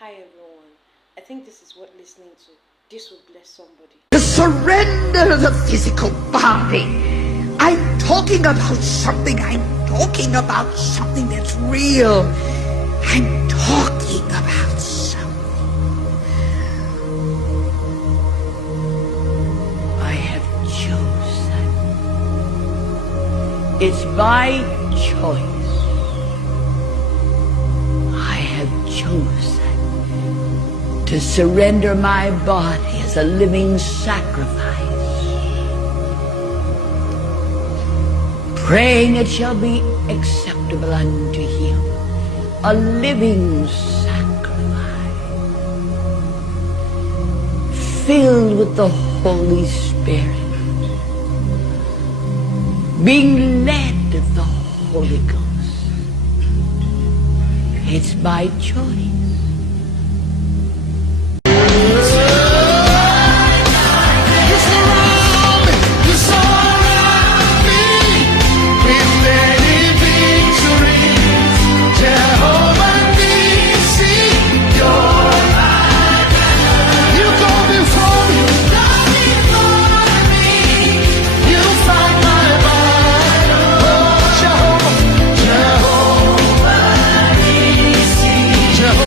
Hi everyone. I think this is what listening to. This will bless somebody. To surrender the physical body. I'm talking about something. I'm talking about something that's real. I'm talking about something. I have chosen. It's my choice. I have chosen to surrender my body as a living sacrifice, praying it shall be acceptable unto Him, a living sacrifice, filled with the Holy Spirit, being led of the Holy Ghost. It's my choice.